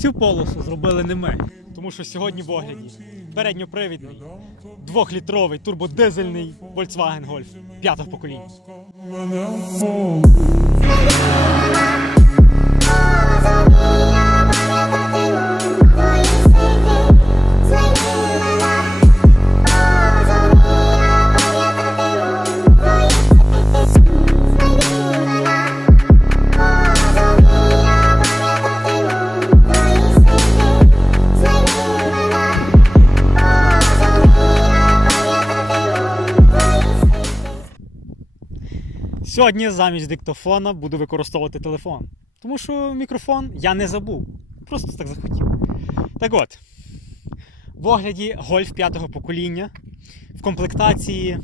Цю полосу зробили не ми, тому що сьогодні в огляді. Передньопривідний двохлітровий турбодизельний Volkswagen Golf п'ятого покоління. Сьогодні замість диктофона буду використовувати телефон. Тому що мікрофон я не забув. Просто так захотів. Так от, в огляді Golf п'ятого покоління в комплектації.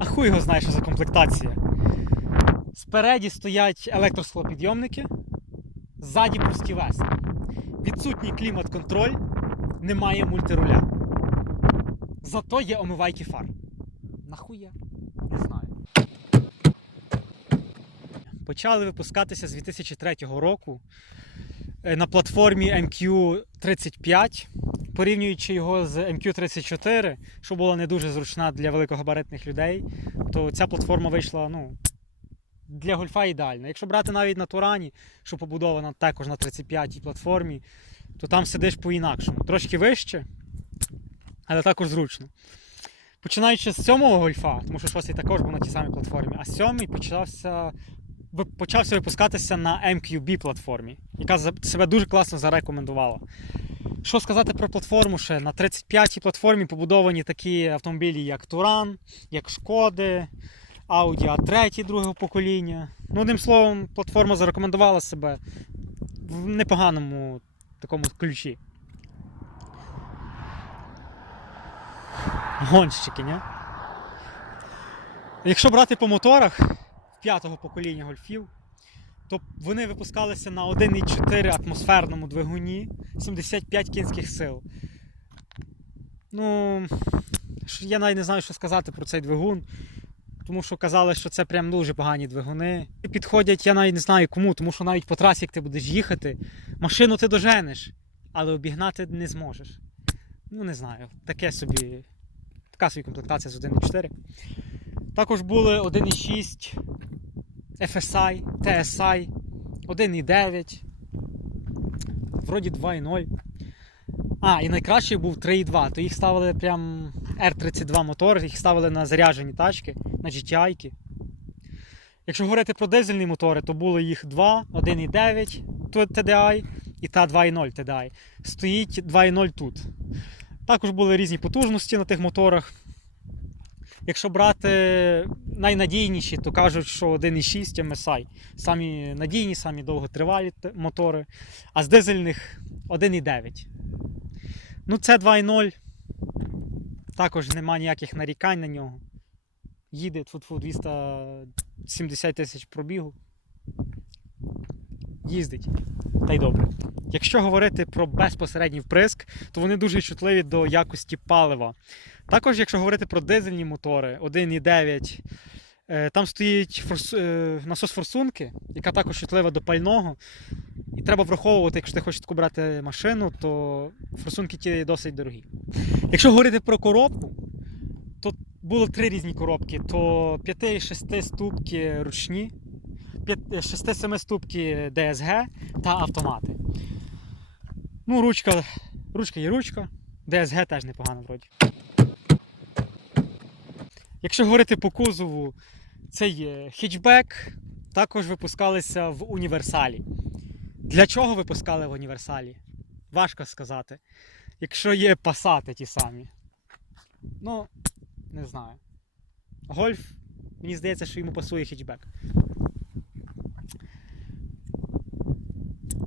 А хуй його знає, що за комплектація. Спереді стоять електросклопідйомники, ззаді пускі веси. Відсутній клімат-контроль, немає мультируля. Зато є омивайки фар. Нахуя? Не знаю. Почали випускатися з 2003 року е, на платформі MQ35, порівнюючи його з MQ34, що була не дуже зручна для великогабаритних людей, то ця платформа вийшла ну, для гольфа ідеальна. Якщо брати навіть на Турані, що побудована також на 35-й платформі, то там сидиш по-інакшому. Трошки вище, але також зручно. Починаючи з сьомого гольфа, тому що шостий також був на тій самій платформі, а сьомий почався почався випускатися на MQB платформі, яка себе дуже класно зарекомендувала. Що сказати про платформу ще? На 35-й платформі побудовані такі автомобілі, як Туран, як Шкоди, Audi A3 другого покоління. Ну, одним словом, платформа зарекомендувала себе в непоганому такому ключі. Гонщики, ні? Якщо брати по моторах, п'ятого покоління гольфів, то вони випускалися на 1,4 атмосферному двигуні 75 кінських сил. Ну, я навіть не знаю, що сказати про цей двигун. Тому що казали, що це прям дуже погані двигуни. І Підходять, я навіть не знаю кому, тому що навіть по трасі, як ти будеш їхати, машину ти доженеш, але обігнати не зможеш. Ну, не знаю, таке собі. Така собі комплектація з 1,4. Також були 1,6 FSI, TSI, 1,9, вроді 2,0. А, і найкращий був 3,2, то їх ставили прям R32 мотор, їх ставили на заряджені тачки, на GTI. Якщо говорити про дизельні мотори, то було їх два, 1,9 тут TDI і та 2,0 TDI. Стоїть 2,0 тут. Також були різні потужності на тих моторах. Якщо брати найнадійніші, то кажуть, що 1,6 MSI. Самі надійні, самі довготривалі мотори. А з дизельних 1,9. Ну, це 2,0. Також нема ніяких нарікань на нього. Їде тфу-тфу, 270 тисяч пробігу. Їздить. Та й добре. Якщо говорити про безпосередній вприск, то вони дуже чутливі до якості палива. Також, якщо говорити про дизельні мотори 1,9, е, там стоїть форс- е, насос форсунки, яка також чутлива до пального. І треба враховувати, якщо ти хочеш таку брати машину, то форсунки ті досить дорогі. Якщо говорити про коробку, то було три різні коробки: то 5-6 ступки ручні, 6-7 ступки DSG та автомати. Ну, ручка, ручка є ручка, DSG теж непогано вроді. Якщо говорити по кузову, це є хетчбек, також випускалися в універсалі. Для чого випускали в універсалі? Важко сказати. Якщо є пасати ті самі. Ну, не знаю. Гольф, мені здається, що йому пасує хетчбек.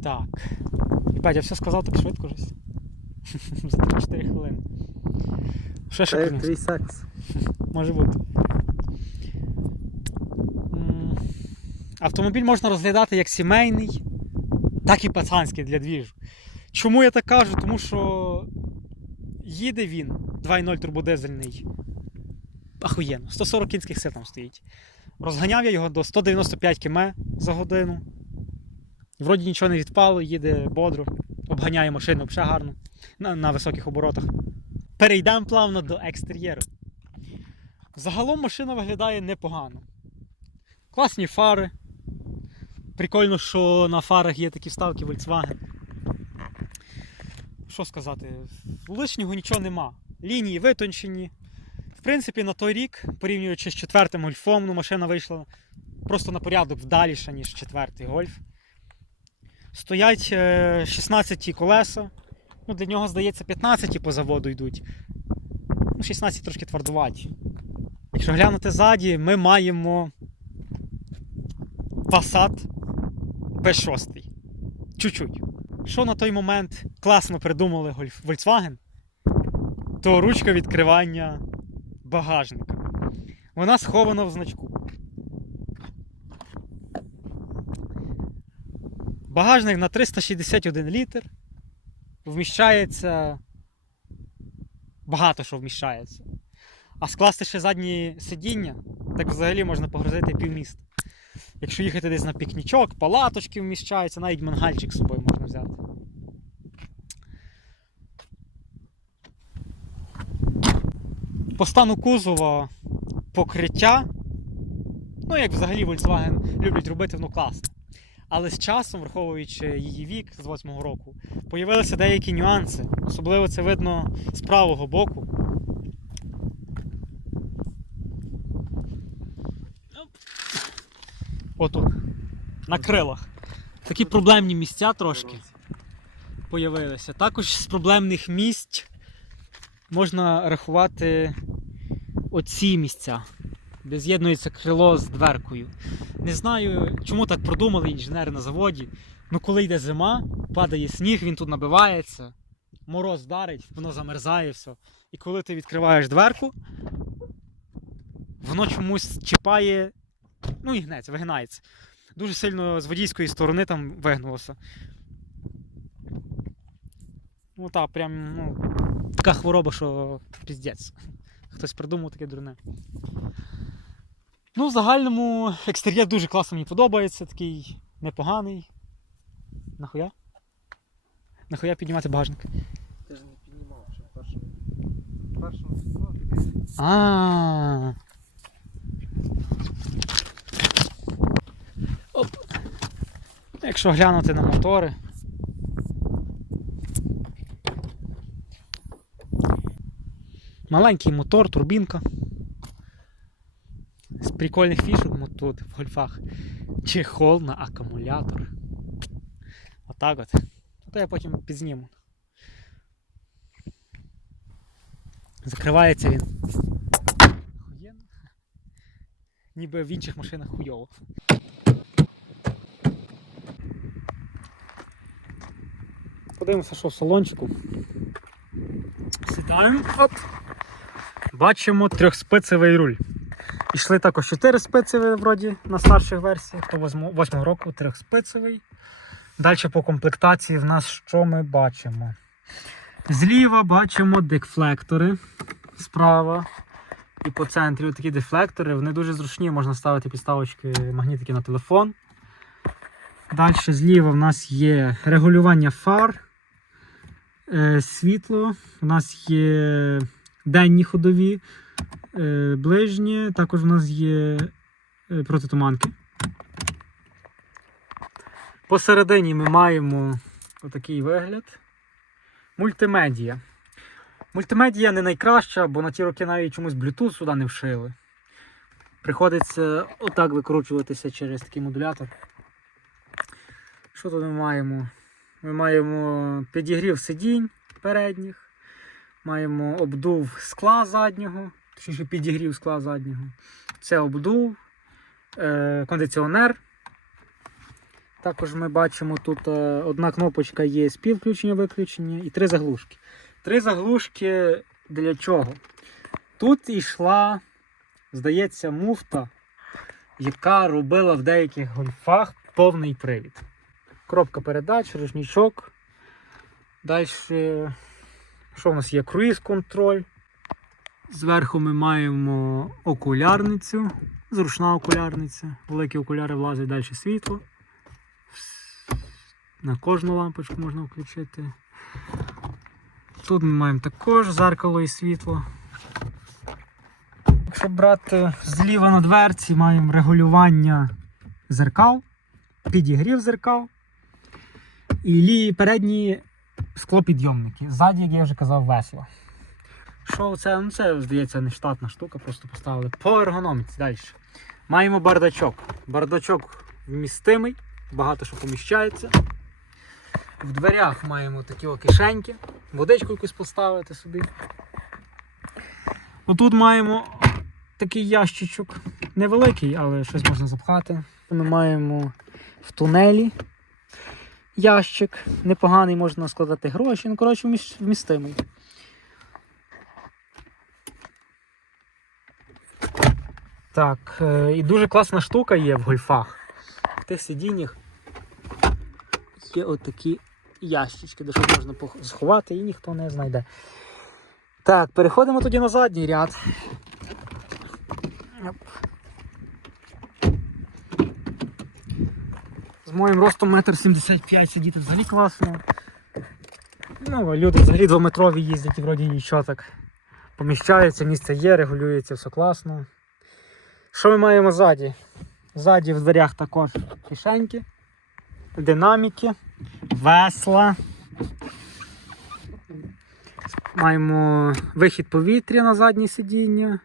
Так. Єбать, я все сказав так швидко щось. За 3-4 хвилини. Ще Це твій секс. Може бути. М, Автомобіль можна розглядати як сімейний, так і пацанський для двіжу. Чому я так кажу? Тому що їде він 2.0 турбодизельний. Ахуєнно, 140 кінських сил там стоїть. Розганяв я його до 195 км за годину. Вроді нічого не відпало, їде бодро, обганяє машину взагалі гарно на, на високих оборотах. Перейдемо плавно до екстер'єру. Загалом машина виглядає непогано. Класні фари. Прикольно, що на фарах є такі вставки Volkswagen. Що сказати, лишнього нічого нема. Лінії витончені. В принципі, на той рік, порівнюючи з четвертим гольфом, ну, машина вийшла просто на порядок вдаліша, ніж четвертий гольф. Стоять е, 16 колеса. Ну, для нього, здається, 15 по заводу йдуть. Ну, 16 трошки твердуваті. Якщо глянути ззаді, ми маємо Passat B6. Чуть-чуть. Що на той момент класно придумали Volkswagen, то ручка відкривання багажника. Вона схована в значку. Багажник на 361 літр. Вміщається. Багато що вміщається. А скласти ще задні сидіння, так взагалі можна погрузити півміста. Якщо їхати десь на пікнічок, палаточки вміщаються, навіть мангальчик з собою можна взяти. По стану кузова покриття, ну як взагалі Volkswagen люблять робити, воно класно. Але з часом, враховуючи її вік з 8-го року, появилися деякі нюанси. Особливо це видно з правого боку. Отут. На крилах. Такі проблемні місця трошки появилися. Також з проблемних місць можна рахувати оці місця, де з'єднується крило з дверкою. Не знаю, чому так продумали інженери на заводі. Ну, коли йде зима, падає сніг, він тут набивається, мороз вдарить, воно замерзає все. І коли ти відкриваєш дверку, воно чомусь чіпає, ну і гнеться, вигинається. Дуже сильно з водійської сторони там вигнулося. Ну так, прям ну, така хвороба, що піздець. Хтось придумав таке дурне. Ну, в загальному екстер'єр дуже класно мені подобається, такий непоганий. Нахуя? Нахуя піднімати багажник? Ти ж не піднімав ще в першому. В першому ну, таке. А. Оп. Якщо глянути на мотори. Маленький мотор, турбінка. З прикольних фішок мо- тут в гольфах. Чехол на акумулятор. Отак от. То я потім підзніму. Закривається він Охуєнно. Ніби в інших машинах хуйово. Подивимося, що в салончику. Сідаємо. Оп. Бачимо трьохспицевий руль. Ішли також 4 спицеві вроді на старших версіях, то 8 року трьохспицевий. Далі по комплектації в нас що ми бачимо? Зліва бачимо дефлектори. Справа і по центрі такі дефлектори. Вони дуже зручні, можна ставити підставочки магнітики на телефон. Далі зліва в нас є регулювання фар, е, світло. У нас є денні ходові, е, ближні, також у нас є е, протитуманки. Посередині ми маємо отакий вигляд. Мультимедія. Мультимедія не найкраща, бо на ті роки навіть чомусь Bluetooth сюди не вшили. Приходиться отак викручуватися через такий модулятор. Що тут ми маємо? Ми маємо підігрів сидінь передніх, маємо обдув скла заднього, точніше підігрів скла заднього. Це обдув, е, кондиціонер. Також ми бачимо тут е, одна кнопочка є співключення виключення і три заглушки. Три заглушки для чого? Тут йшла, здається, муфта, яка робила в деяких гольфах повний привід. Коробка передач, ручничок. Далі, що в нас є? Круїз контроль. Зверху ми маємо окулярницю, зручна окулярниця. Великі окуляри влазять далі світло. На кожну лампочку можна включити. Тут ми маємо також зеркало і світло. Якщо брати зліва на дверці, маємо регулювання зеркал, підігрів зеркал і передні склопідйомники. Ззаді, як я вже казав, весло. Що це? Ну це, здається, не штатна штука, просто поставили по ергономіці далі. Маємо бардачок. Бардачок вмістимий, багато що поміщається. В дверях маємо такі кишеньки, водичку якусь поставити собі. Отут маємо такий ящичок. Невеликий, але щось можна запхати. Ми маємо в тунелі ящик. Непоганий, можна складати гроші. Ну, коротше, вміс- вмістимий. Так, е, і дуже класна штука є в гольфах. В тих сидіннях є отакі ящички, де щось можна сховати і ніхто не знайде. Так, переходимо тоді на задній ряд. З моїм ростом 1,75 м сидіти взагалі класно. Ну, люди взагалі двометрові їздять і вроді нічого так. Поміщаються, місце є, регулюється, все класно. Що ми маємо ззаді? Ззаді в дверях також кишеньки, динаміки, весла. Маємо вихід повітря на заднє сидіння.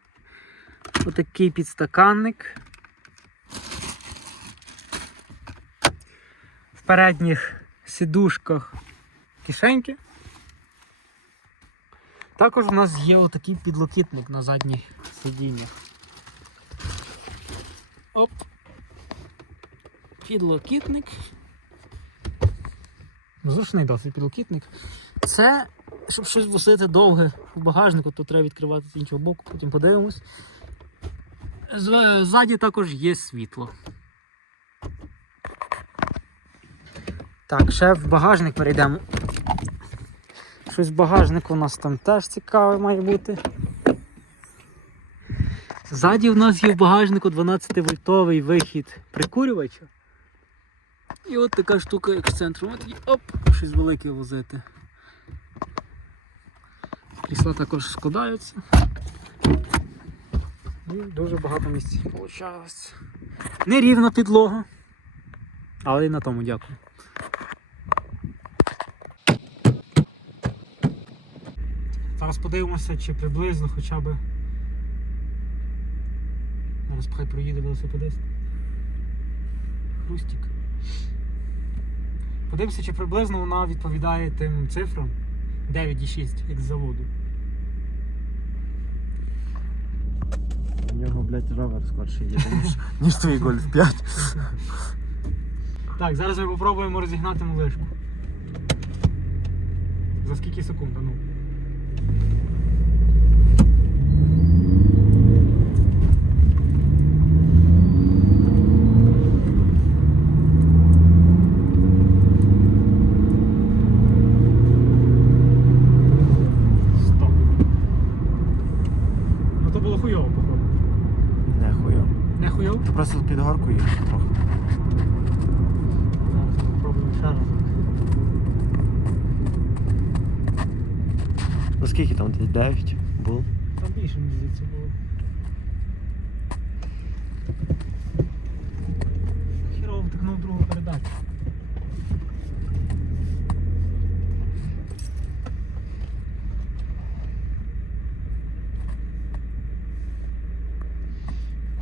Отакий підстаканник. В передніх сидушках кишеньки. Також у нас є отакий підлокітник на задніх сидіннях. Оп. Підлокітник. Зручний досить підлокітник. Це, щоб щось восити довге в багажнику, то треба відкривати з іншого боку, потім подивимось. Ззаді також є світло. Так, ще в багажник перейдемо. Щось в багажнику у нас там теж цікаве має бути. Ззаді в нас є в багажнику 12-вольтовий вихід прикурювача. І от така штука, як з центру. От і оп, щось велике возити. Крісла також складаються. І дуже багато місць виходить. Нерівна підлога. Але і на тому дякую. Зараз подивимося, чи приблизно хоча б. Зараз хай проїде велосипедист. Хрустик. Подивимося, чи приблизно вона відповідає тим цифрам 9,6, як з заводу. У нього, блядь, ровер скорше їде, ніж, ніж твій гольф 5. Так, зараз ми попробуємо розігнати малишку. За скільки секунд? А Ну. Стоп. Ну то було хуйово попробувати. Не хуйо. Не хуйово? Ти просто під горку їхав трохи. Зараз ми попробуємо ще раз. Ну скільки там? Десь 9? Там більше, мені здається, було. Хірово втикнув другу передачу.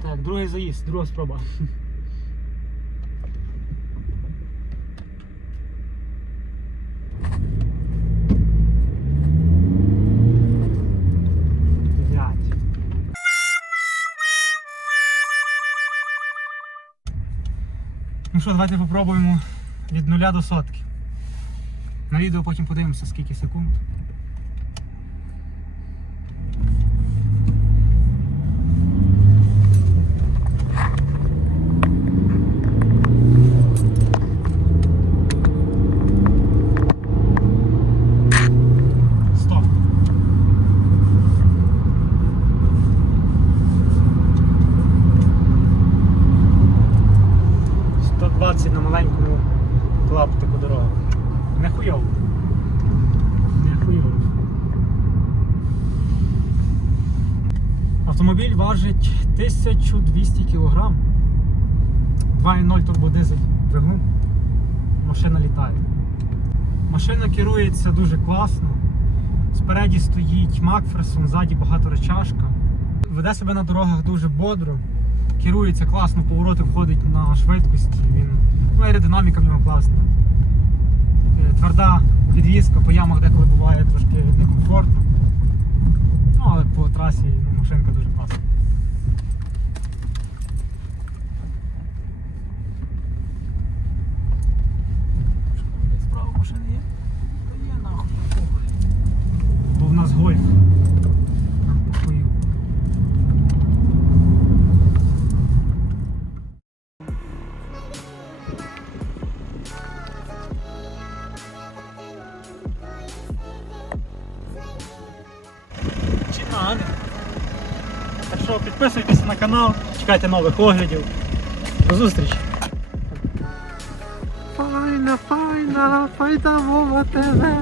Так, другий заїзд, друга спроба. Ну що, давайте попробуємо від нуля до сотки. На відео потім подивимося скільки секунд. Стоп. Сто двадцять на маленькому клапати по дорогах. Не хуйово. Не хуйово. Автомобіль важить 1200 кг. 2,0 турбодизель двигун. Машина літає. Машина керується дуже класно. Спереді стоїть Макферсон, ззаді багаторечашка. Веде себе на дорогах дуже бодро. Керується класно, повороти входить на швидкості. Він, ну, аеродинаміка в нього класна. Е, Тверда підвізка по ямах деколи буває трошки некомфортно. Ну, але по трасі ну, машинка дуже класна. Що там десь справа машини є? Та є нахуй, похуй. Бо в нас гольф. Нам похую. Чи надо? Так що підписуйтесь на канал, чекайте нових оглядів. До зустрічі! Файна, файна, файна мова тебе.